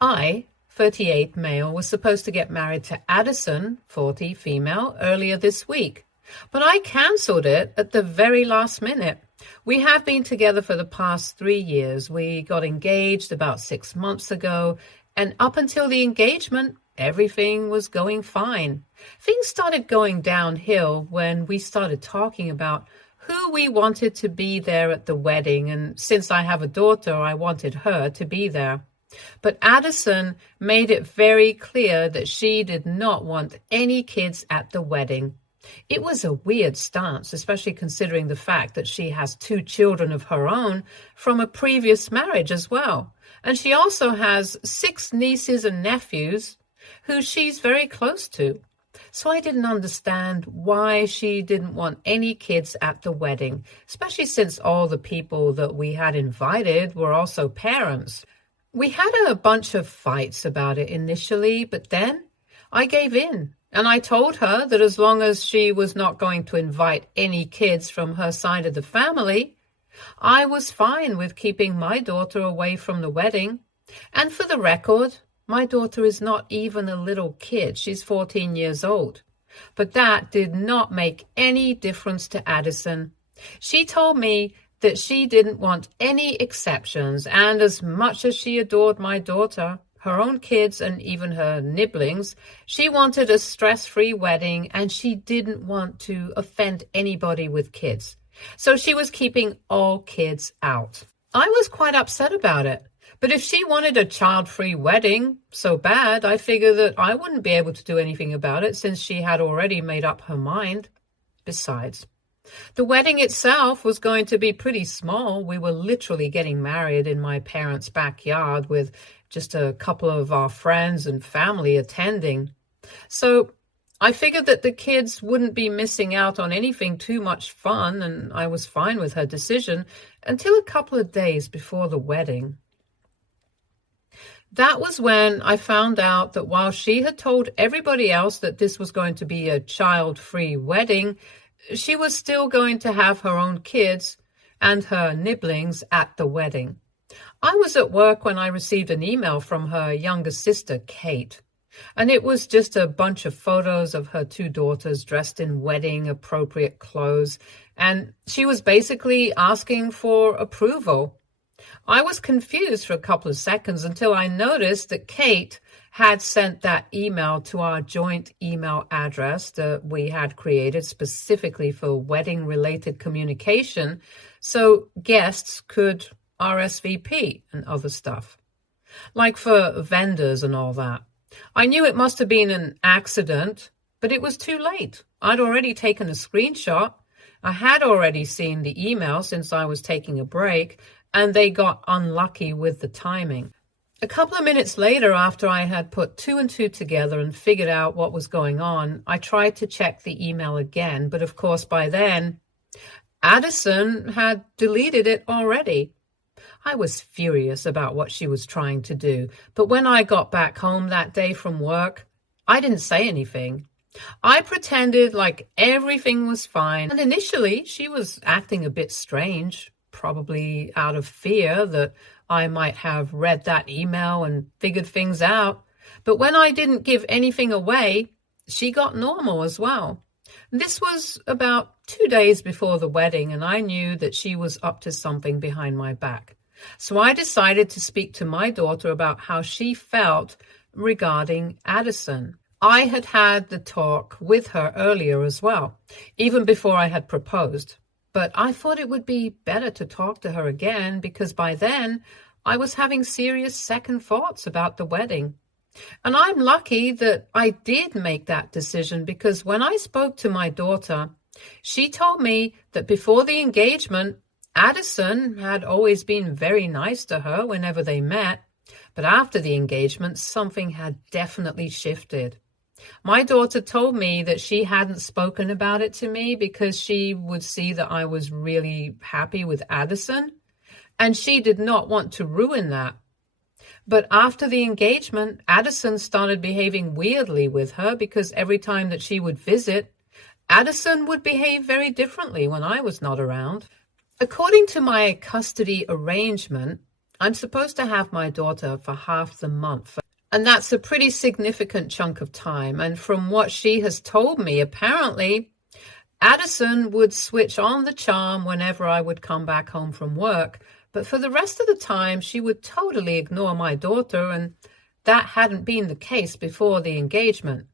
I, 38 male, was supposed to get married to Addison, 40 female, earlier this week, but I cancelled it at the very last minute. We have been together for the past 3 years. We got engaged about 6 months ago, and up until the engagement, everything was going fine. Things started going downhill when we started talking about who we wanted to be there at the wedding, and since I have a daughter, I wanted her to be there. But Addison made it very clear that she did not want any kids at the wedding. It was a weird stance, especially considering the fact that she has 2 children of her own from a previous marriage as well. And she also has 6 nieces and nephews who she's very close to. So I didn't understand why she didn't want any kids at the wedding, especially since all the people that we had invited were also parents. We had a bunch of fights about it initially, but then I gave in. And I told her that as long as she was not going to invite any kids from her side of the family, I was fine with keeping my daughter away from the wedding. And for the record, my daughter is not even a little kid. She's 14 years old. But that did not make any difference to Addison. She told me that she didn't want any exceptions, and as much as she adored my daughter, her own kids, and even her Niblings, she wanted a stress-free wedding, and she didn't want to offend anybody with kids. So she was keeping all kids out. I was quite upset about it. But if she wanted a child-free wedding so bad, I figured that I wouldn't be able to do anything about it since she had already made up her mind. Besides, the wedding itself was going to be pretty small. We were literally getting married in my parents' backyard with just a couple of our friends and family attending. So I figured that the kids wouldn't be missing out on anything too much fun, and I was fine with her decision until a couple of days before the wedding. That was when I found out that while she had told everybody else that this was going to be a child-free wedding, she was still going to have her own kids and her Niblings at the wedding. I was at work when I received an email from her younger sister, Kate, and it was just a bunch of photos of her 2 daughters dressed in wedding-appropriate clothes, and she was basically asking for approval. I was confused for a couple of seconds until I noticed that Kate had sent that email to our joint email address that we had created specifically for wedding-related communication so guests could RSVP and other stuff, like for vendors and all that. I knew it must have been an accident, but it was too late. I'd already taken a screenshot. I had already seen the email since I was taking a break, and they got unlucky with the timing. A couple of minutes later, after I had put 2 and 2 together and figured out what was going on, I tried to check the email again, but of course by then, Addison had deleted it already. I was furious about what she was trying to do, but when I got back home that day from work, I didn't say anything. I pretended like everything was fine, and initially she was acting a bit strange, probably out of fear that I might have read that email and figured things out. But when I didn't give anything away, she got normal as well. This was about 2 days before the wedding, and I knew that she was up to something behind my back. So I decided to speak to my daughter about how she felt regarding Addison. I had had the talk with her earlier as well, even before I had proposed. But I thought it would be better to talk to her again because by then I was having serious second thoughts about the wedding. And I'm lucky that I did make that decision because when I spoke to my daughter, she told me that before the engagement, Addison had always been very nice to her whenever they met. But after the engagement, something had definitely shifted. My daughter told me that she hadn't spoken about it to me because she would see that I was really happy with Addison, and she did not want to ruin that. But after the engagement, Addison started behaving weirdly with her because every time that she would visit, Addison would behave very differently when I was not around. According to my custody arrangement, I'm supposed to have my daughter for half the month, and that's a pretty significant chunk of time. And from what she has told me, apparently, Addison would switch on the charm whenever I would come back home from work, but for the rest of the time, she would totally ignore my daughter, and that hadn't been the case before the engagement.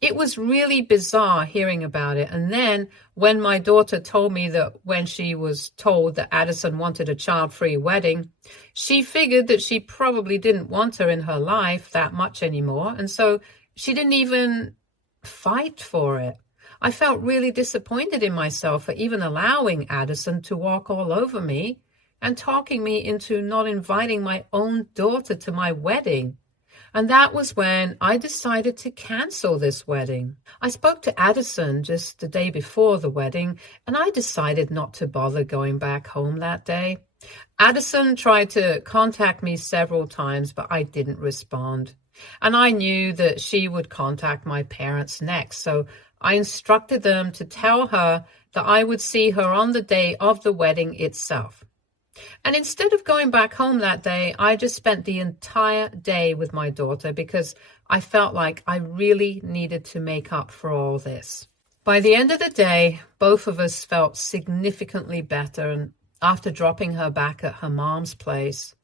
It was really bizarre hearing about it. And then when my daughter told me that when she was told that Addison wanted a child-free wedding, she figured that she probably didn't want her in her life that much anymore. And so she didn't even fight for it. I felt really disappointed in myself for even allowing Addison to walk all over me and talking me into not inviting my own daughter to my wedding. And that was when I decided to cancel this wedding. I spoke to Addison just the day before the wedding, and I decided not to bother going back home that day. Addison tried to contact me several times, but I didn't respond. And I knew that she would contact my parents next, so I instructed them to tell her that I would see her on the day of the wedding itself. And instead of going back home that day, I just spent the entire day with my daughter because I felt like I really needed to make up for all this. By the end of the day, both of us felt significantly better, and after dropping her back at her mom's place,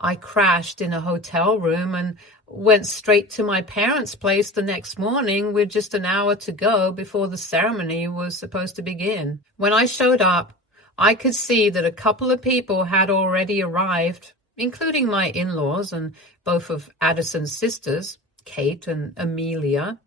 I crashed in a hotel room and went straight to my parents' place the next morning with just an hour to go before the ceremony was supposed to begin. When I showed up, I could see that a couple of people had already arrived, including my in-laws and both of Addison's sisters, Kate and Amelia.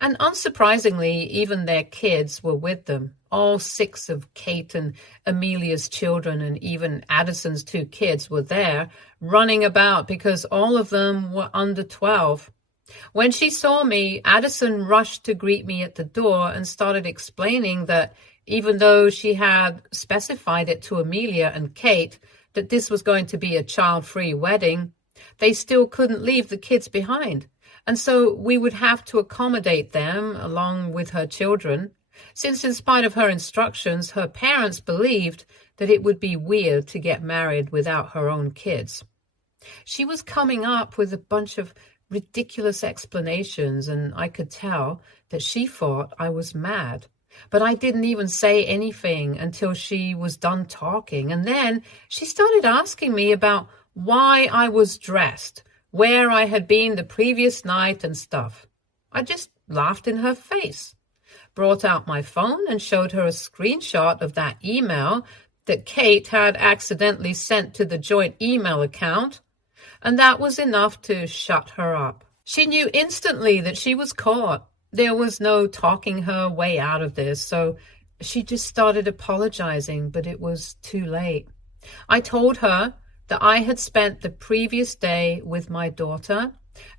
And unsurprisingly, even their kids were with them. All 6 of Kate and Amelia's children and even Addison's 2 kids were there, running about because all of them were under 12. When she saw me, Addison rushed to greet me at the door and started explaining that even though she had specified it to Amelia and Kate that this was going to be a child-free wedding, they still couldn't leave the kids behind. And so we would have to accommodate them along with her children, since in spite of her instructions, her parents believed that it would be weird to get married without her own kids. She was coming up with a bunch of ridiculous explanations, and I could tell that she thought I was mad. But I didn't even say anything until she was done talking. And then she started asking me about why I was dressed, where I had been the previous night and stuff. I just laughed in her face, brought out my phone and showed her a screenshot of that email that Kate had accidentally sent to the joint email account. And that was enough to shut her up. She knew instantly that she was caught. There was no talking her way out of this, so she just started apologizing, but it was too late. I told her that I had spent the previous day with my daughter,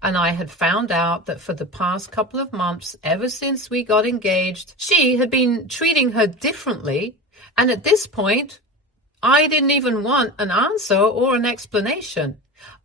and I had found out that for the past couple of months, ever since we got engaged, she had been treating her differently, and at this point, I didn't even want an answer or an explanation.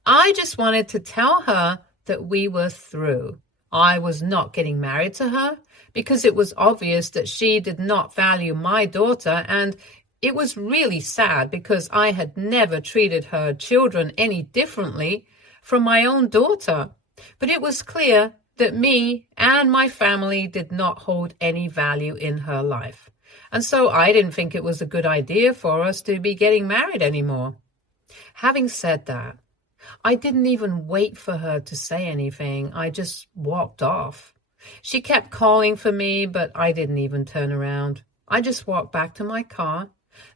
I just wanted to tell her that we were through. I was not getting married to her because it was obvious that she did not value my daughter, and it was really sad because I had never treated her children any differently from my own daughter. But it was clear that me and my family did not hold any value in her life. And so I didn't think it was a good idea for us to be getting married anymore. Having said that, I didn't even wait for her to say anything. I just walked off. She kept calling for me, but I didn't even turn around. I just walked back to my car.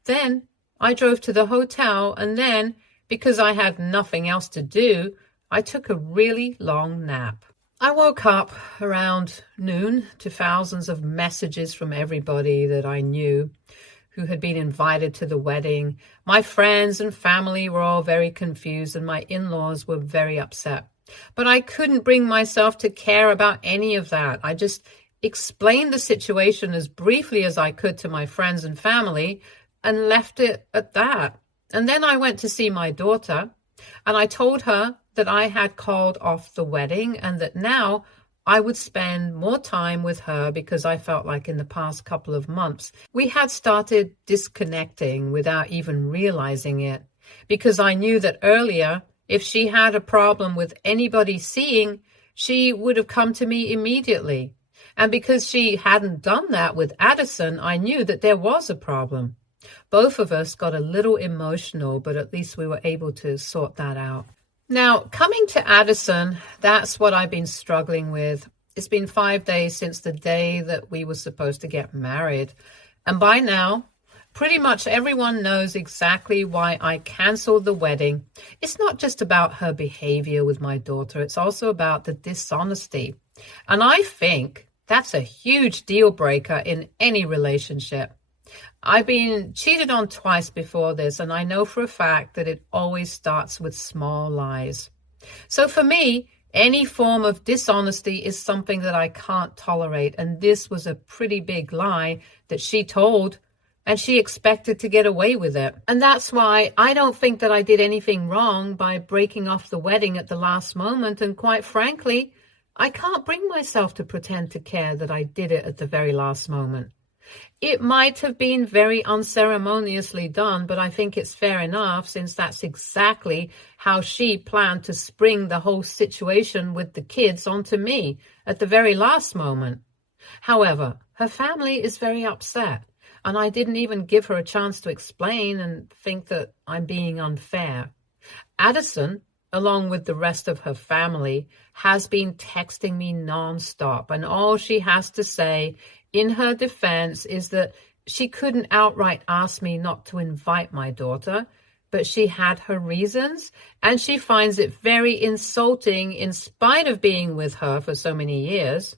Then I drove to the hotel, and then, because I had nothing else to do, I took a really long nap. I woke up around noon to thousands of messages from everybody that I knew who had been invited to the wedding. My friends and family were all very confused, and my in-laws were very upset. But I couldn't bring myself to care about any of that. I just explained the situation as briefly as I could to my friends and family and left it at that. And then I went to see my daughter, and I told her that I had called off the wedding and that now I would spend more time with her because I felt like in the past couple of months we had started disconnecting without even realizing it. because I knew that earlier, if she had a problem with anybody seeing, she would have come to me immediately. And because she hadn't done that with Addison, I knew that there was a problem. Both of us got a little emotional, but at least we were able to sort that out. Now, coming to Addison, that's what I've been struggling with. It's been 5 days since the day that we were supposed to get married. And by now, pretty much everyone knows exactly why I canceled the wedding. It's not just about her behavior with my daughter. It's also about the dishonesty. And I think that's a huge deal breaker in any relationship. I've been cheated on twice before this, and I know for a fact that it always starts with small lies. So for me, any form of dishonesty is something that I can't tolerate, and this was a pretty big lie that she told, and she expected to get away with it. And that's why I don't think that I did anything wrong by breaking off the wedding at the last moment, and quite frankly, I can't bring myself to pretend to care that I did it at the very last moment. It might have been very unceremoniously done, but I think it's fair enough since that's exactly how she planned to spring the whole situation with the kids onto me at the very last moment. However, her family is very upset, and I didn't even give her a chance to explain and think that I'm being unfair. Addison, along with the rest of her family, has been texting me nonstop, and all she has to say in her defense is that she couldn't outright ask me not to invite my daughter, but she had her reasons, and she finds it very insulting in spite of being with her for so many years.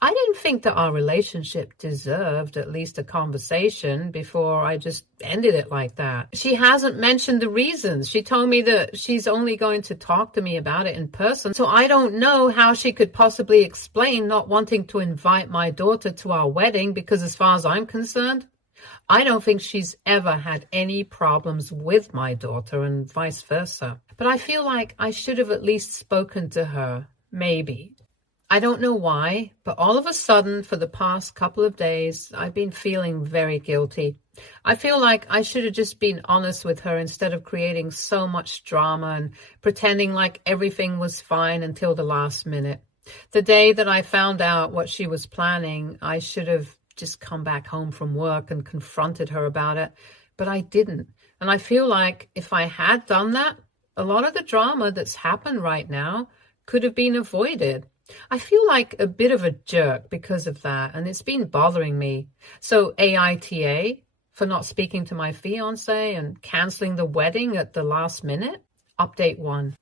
I didn't think that our relationship deserved at least a conversation before I just ended it like that. She hasn't mentioned the reasons. She told me that she's only going to talk to me about it in person. So I don't know how she could possibly explain not wanting to invite my daughter to our wedding, because as far as I'm concerned, I don't think she's ever had any problems with my daughter and vice versa. But I feel like I should have at least spoken to her, maybe. I don't know why, but all of a sudden, for the past couple of days, I've been feeling very guilty. I feel like I should have just been honest with her instead of creating so much drama and pretending like everything was fine until the last minute. The day that I found out what she was planning, I should have just come back home from work and confronted her about it, but I didn't. And I feel like if I had done that, a lot of the drama that's happened right now could have been avoided. I feel like a bit of a jerk because of that, and it's been bothering me. So AITA for not speaking to my fiancé and canceling the wedding at the last minute? Update 1.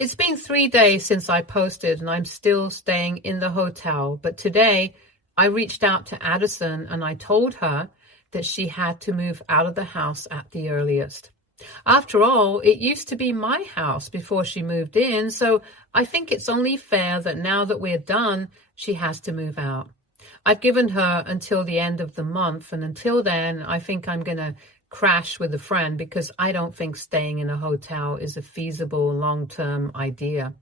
It's been 3 days since I posted, and I'm still staying in the hotel, but today I reached out to Addison and I told her that she had to move out of the house at the earliest. After all, it used to be my house before she moved in, so I think it's only fair that now that we're done, she has to move out. I've given her until the end of the month, and until then, I think I'm going to crash with a friend because I don't think staying in a hotel is a feasible long-term idea.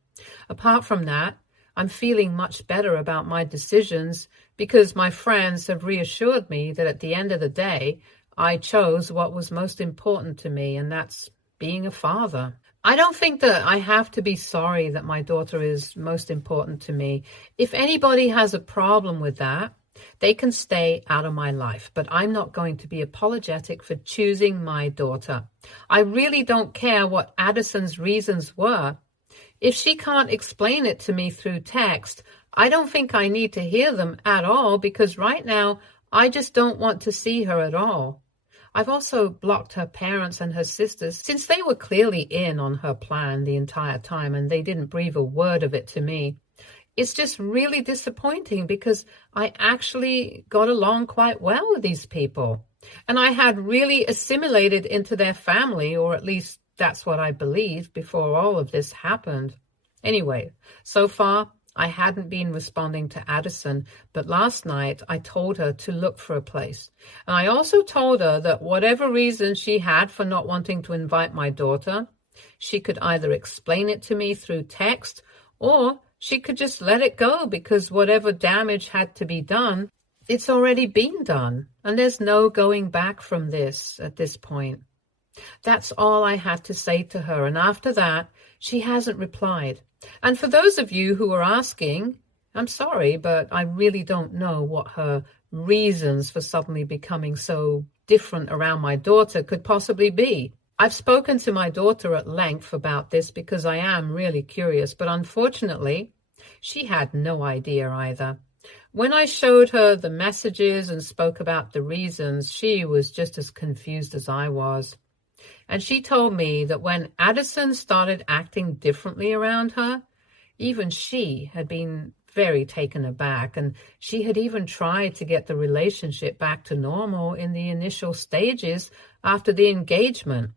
Apart from that, I'm feeling much better about my decisions because my friends have reassured me that at the end of the day, I chose what was most important to me, and that's being a father. I don't think that I have to be sorry that my daughter is most important to me. If anybody has a problem with that, they can stay out of my life, but I'm not going to be apologetic for choosing my daughter. I really don't care what Addison's reasons were. If she can't explain it to me through text, I don't think I need to hear them at all, because right now I just don't want to see her at all. I've also blocked her parents and her sisters since they were clearly in on her plan the entire time and they didn't breathe a word of it to me. It's just really disappointing because I actually got along quite well with these people. And I had really assimilated into their family, or at least that's what I believed before all of this happened. Anyway, so far, I hadn't been responding to Addison, but last night I told her to look for a place. And I also told her that whatever reason she had for not wanting to invite my daughter, she could either explain it to me through text, or she could just let it go because whatever damage had to be done, it's already been done. And there's no going back from this at this point. That's all I had to say to her, and after that, she hasn't replied. And for those of you who are asking, I'm sorry, but I really don't know what her reasons for suddenly becoming so different around my daughter could possibly be. I've spoken to my daughter at length about this because I am really curious, but unfortunately, she had no idea either. When I showed her the messages and spoke about the reasons, she was just as confused as I was. And she told me that when Addison started acting differently around her, even she had been very taken aback, and she had even tried to get the relationship back to normal in the initial stages after the engagement.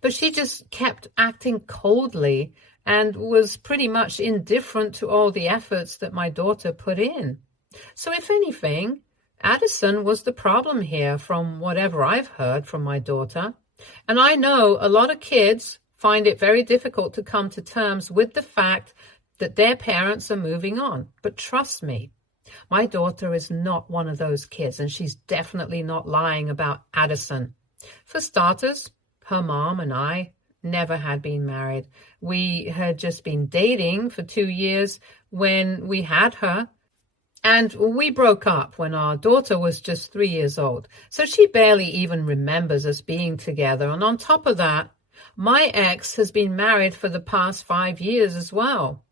But she just kept acting coldly and was pretty much indifferent to all the efforts that my daughter put in. So if anything, Addison was the problem here from whatever I've heard from my daughter. And I know a lot of kids find it very difficult to come to terms with the fact that their parents are moving on. But trust me, my daughter is not one of those kids, and she's definitely not lying about Addison. For starters, her mom and I never had been married. We had just been dating for 2 years when we had her, and we broke up when our daughter was just 3 years old. So she barely even remembers us being together. And on top of that, my ex has been married for the past 5 years as well.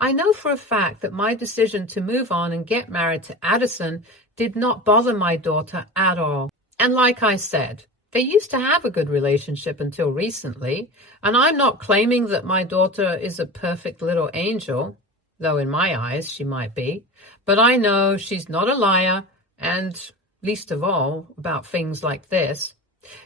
I know for a fact that my decision to move on and get married to Addison did not bother my daughter at all. And like I said, they used to have a good relationship until recently, and I'm not claiming that my daughter is a perfect little angel, though in my eyes she might be, but I know she's not a liar, and least of all about things like this.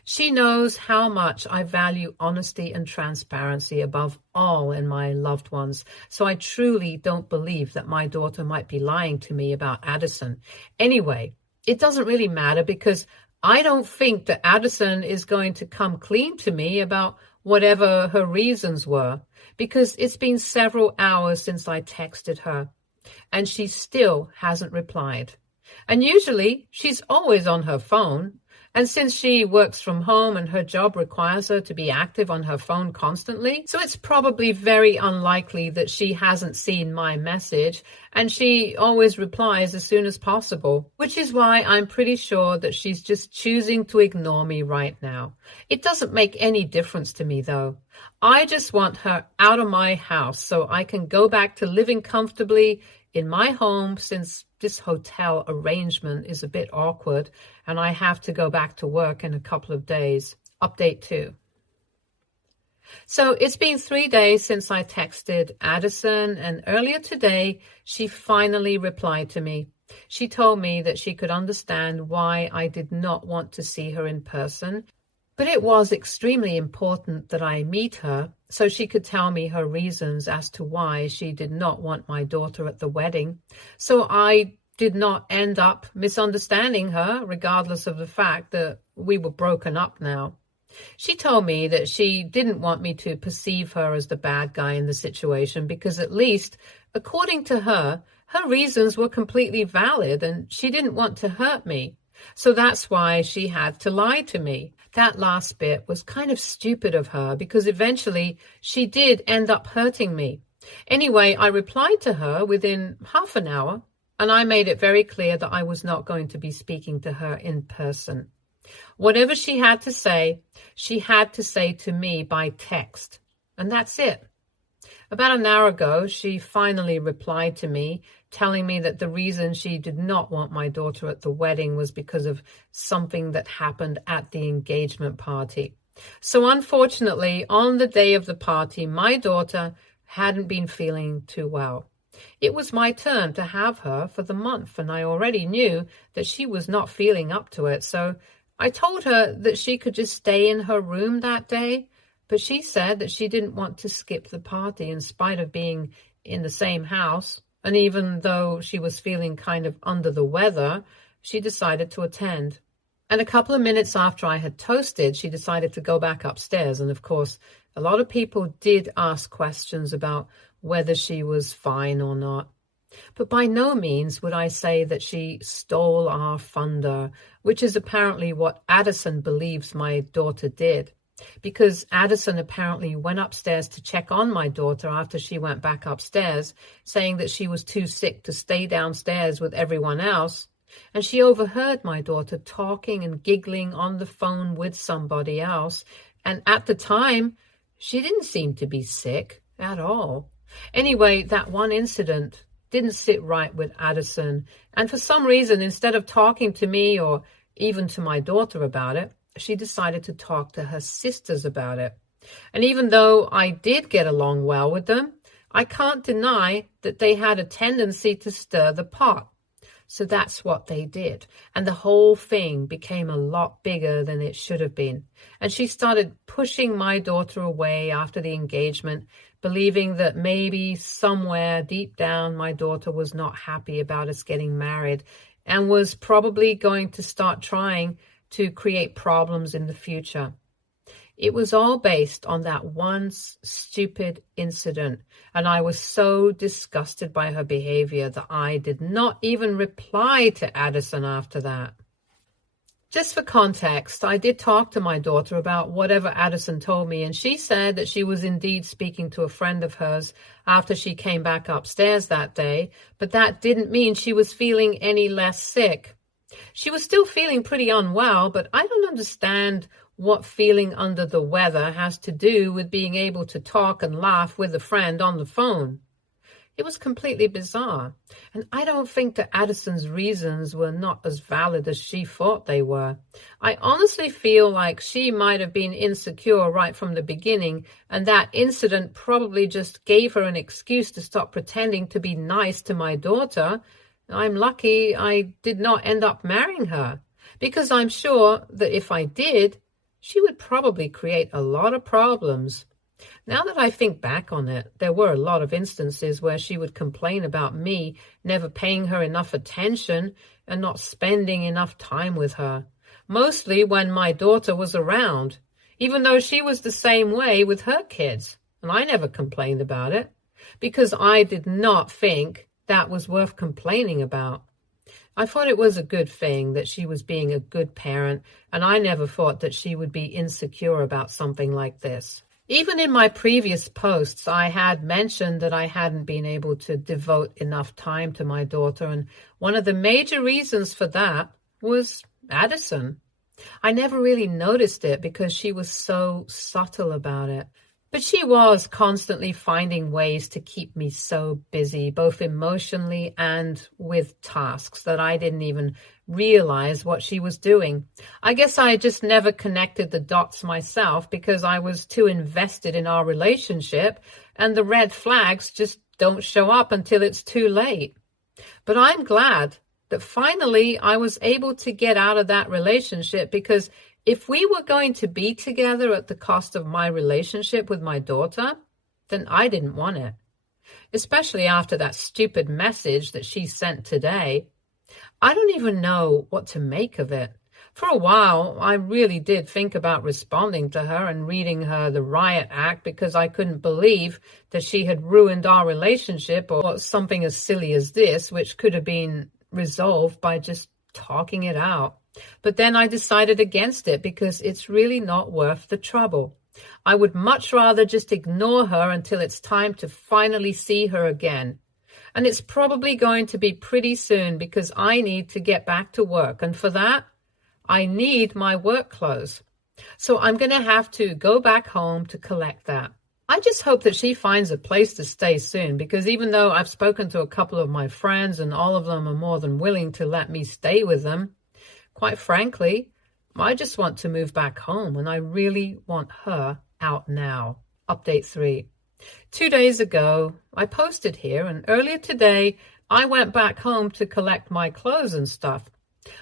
She knows how much I value honesty and transparency above all in my loved ones, so I truly don't believe that my daughter might be lying to me about Addison. Anyway, it doesn't really matter because I don't think that Addison is going to come clean to me about whatever her reasons were, because it's been several hours since I texted her, and she still hasn't replied. And usually she's always on her phone, and since she works from home and her job requires her to be active on her phone constantly, so it's probably very unlikely that she hasn't seen my message, and she always replies as soon as possible, which is why I'm pretty sure that she's just choosing to ignore me right now. It doesn't make any difference to me, though. I just want her out of my house so I can go back to living comfortably in my home, since this hotel arrangement is a bit awkward and I have to go back to work in a couple of days. Update 2. So it's been 3 days since I texted Addison, and earlier today she finally replied to me. She told me that she could understand why I did not want to see her in person, but it was extremely important that I meet her so she could tell me her reasons as to why she did not want my daughter at the wedding. So I did not end up misunderstanding her, regardless of the fact that we were broken up now. She told me that she didn't want me to perceive her as the bad guy in the situation because, at least, according to her, her reasons were completely valid and she didn't want to hurt me. So that's why she had to lie to me. That last bit was kind of stupid of her because eventually she did end up hurting me. Anyway, I replied to her within half an hour, and I made it very clear that I was not going to be speaking to her in person. Whatever she had to say to me by text, and that's it. About an hour ago, she finally replied to me, telling me that the reason she did not want my daughter at the wedding was because of something that happened at the engagement party. So unfortunately, on the day of the party, my daughter hadn't been feeling too well. It was my turn to have her for the month, and I already knew that she was not feeling up to it, so I told her that she could just stay in her room that day, but she said that she didn't want to skip the party in spite of being in the same house. And even though she was feeling kind of under the weather, she decided to attend. And a couple of minutes after I had toasted, she decided to go back upstairs. And of course, a lot of people did ask questions about whether she was fine or not. But by no means would I say that she stole our thunder, which is apparently what Addison believes my daughter did. Because Addison apparently went upstairs to check on my daughter after she went back upstairs, saying that she was too sick to stay downstairs with everyone else. And she overheard my daughter talking and giggling on the phone with somebody else. And at the time, she didn't seem to be sick at all. Anyway, that one incident didn't sit right with Addison. And for some reason, instead of talking to me or even to my daughter about it, she decided to talk to her sisters about it. And even though I did get along well with them, I can't deny that they had a tendency to stir the pot. So that's what they did. And the whole thing became a lot bigger than it should have been. And she started pushing my daughter away after the engagement, believing that maybe somewhere deep down my daughter was not happy about us getting married and was probably going to start trying to create problems in the future. It was all based on that one stupid incident, and I was so disgusted by her behavior that I did not even reply to Addison after that. Just for context, I did talk to my daughter about whatever Addison told me, and she said that she was indeed speaking to a friend of hers after she came back upstairs that day, but that didn't mean she was feeling any less sick. She was still feeling pretty unwell, but I don't understand what feeling under the weather has to do with being able to talk and laugh with a friend on the phone. It was completely bizarre, and I don't think that Addison's reasons were not as valid as she thought they were. I honestly feel like she might have been insecure right from the beginning, and that incident probably just gave her an excuse to stop pretending to be nice to my daughter. I'm lucky I did not end up marrying her, because I'm sure that if I did, she would probably create a lot of problems. Now that I think back on it, there were a lot of instances where she would complain about me never paying her enough attention and not spending enough time with her, mostly when my daughter was around, even though she was the same way with her kids, and I never complained about it, because I did not think that was worth complaining about. I thought it was a good thing that she was being a good parent, and I never thought that she would be insecure about something like this. Even in my previous posts, I had mentioned that I hadn't been able to devote enough time to my daughter, and one of the major reasons for that was Addison. I never really noticed it because she was so subtle about it. But she was constantly finding ways to keep me so busy, both emotionally and with tasks, that I didn't even realize what she was doing. I guess I just never connected the dots myself because I was too invested in our relationship, and the red flags just don't show up until it's too late. But I'm glad that finally I was able to get out of that relationship, because if we were going to be together at the cost of my relationship with my daughter, then I didn't want it. Especially after that stupid message that she sent today. I don't even know what to make of it. For a while, I really did think about responding to her and reading her the riot act because I couldn't believe that she had ruined our relationship, or something as silly as this, which could have been resolved by just talking it out. But then I decided against it because it's really not worth the trouble. I would much rather just ignore her until it's time to finally see her again. And it's probably going to be pretty soon because I need to get back to work. And for that, I need my work clothes. So I'm going to have to go back home to collect that. I just hope that she finds a place to stay soon, because even though I've spoken to a couple of my friends and all of them are more than willing to let me stay with them, quite frankly, I just want to move back home, and I really want her out now. Update 3. 2 days ago, I posted here, and earlier today, I went back home to collect my clothes and stuff.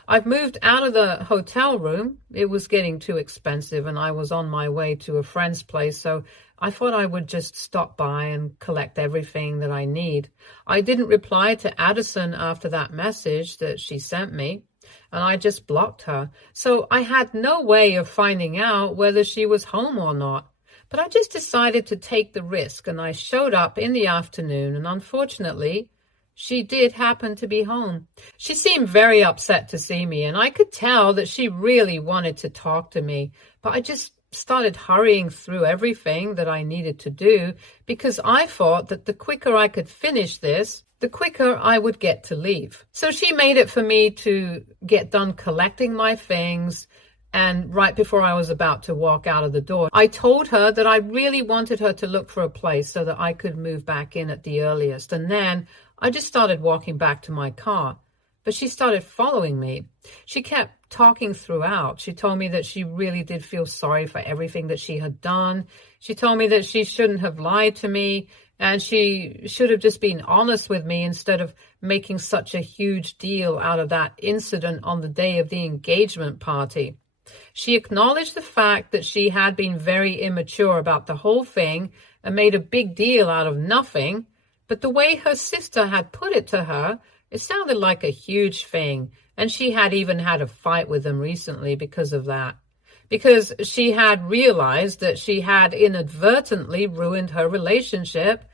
I've moved out of the hotel room. It was getting too expensive, and I was on my way to a friend's place, so I thought I would just stop by and collect everything that I need. I didn't reply to Addison after that message that she sent me, and I just blocked her. So I had no way of finding out whether she was home or not. But I just decided to take the risk, and I showed up in the afternoon, and unfortunately, she did happen to be home. She seemed very upset to see me, and I could tell that she really wanted to talk to me, but I just started hurrying through everything that I needed to do because I thought that the quicker I could finish this, the quicker I would get to leave. So she made it for me to get done collecting my things, and right before I was about to walk out of the door, I told her that I really wanted her to look for a place so that I could move back in at the earliest. And then I just started walking back to my car. But she started following me. She kept talking throughout. She told me that she really did feel sorry for everything that she had done. She told me that she shouldn't have lied to me, and she should have just been honest with me instead of making such a huge deal out of that incident on the day of the engagement party. She acknowledged the fact that she had been very immature about the whole thing and made a big deal out of nothing, but the way her sister had put it to her, it sounded like a huge thing, and she had even had a fight with them recently because of that. Because she had realized that she had inadvertently ruined her relationship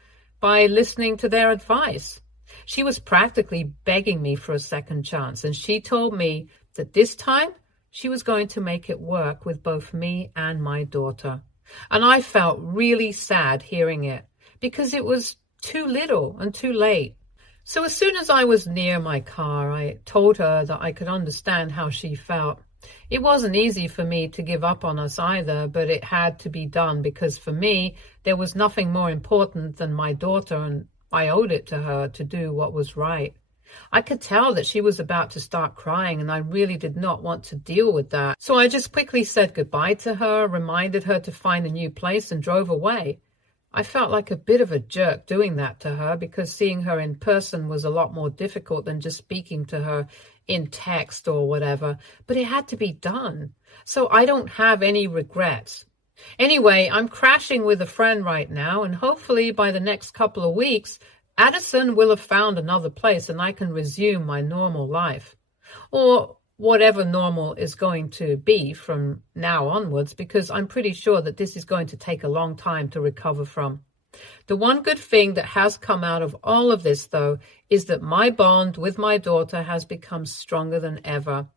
by listening to their advice. She was practically begging me for a second chance, and she told me that this time she was going to make it work with both me and my daughter. And I felt really sad hearing it because it was too little and too late. So as soon as I was near my car, I told her that I could understand how she felt. It wasn't easy for me to give up on us either, but it had to be done because for me, there was nothing more important than my daughter, and I owed it to her to do what was right. I could tell that she was about to start crying, and I really did not want to deal with that. So I just quickly said goodbye to her, reminded her to find a new place, and drove away. I felt like a bit of a jerk doing that to her because seeing her in person was a lot more difficult than just speaking to her in text or whatever, but it had to be done. So I don't have any regrets. Anyway, I'm crashing with a friend right now, and hopefully by the next couple of weeks, Addison will have found another place and I can resume my normal life. Or whatever normal is going to be from now onwards, because I'm pretty sure that this is going to take a long time to recover from. The one good thing that has come out of all of this, though, is that my bond with my daughter has become stronger than ever.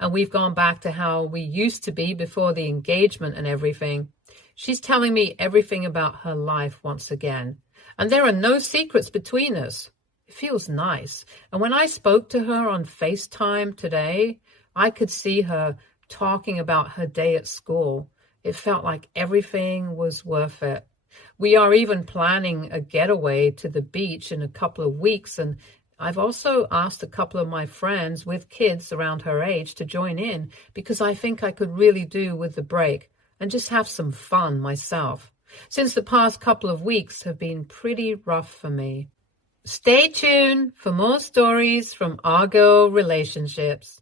And we've gone back to how we used to be before the engagement and everything. She's telling me everything about her life once again. And there are no secrets between us. It feels nice. And when I spoke to her on FaceTime today, I could see her talking about her day at school. It felt like everything was worth it. We are even planning a getaway to the beach in a couple of weeks, and I've also asked a couple of my friends with kids around her age to join in because I think I could really do with the break and just have some fun myself, since the past couple of weeks have been pretty rough for me. Stay tuned for more stories from our girl relationships.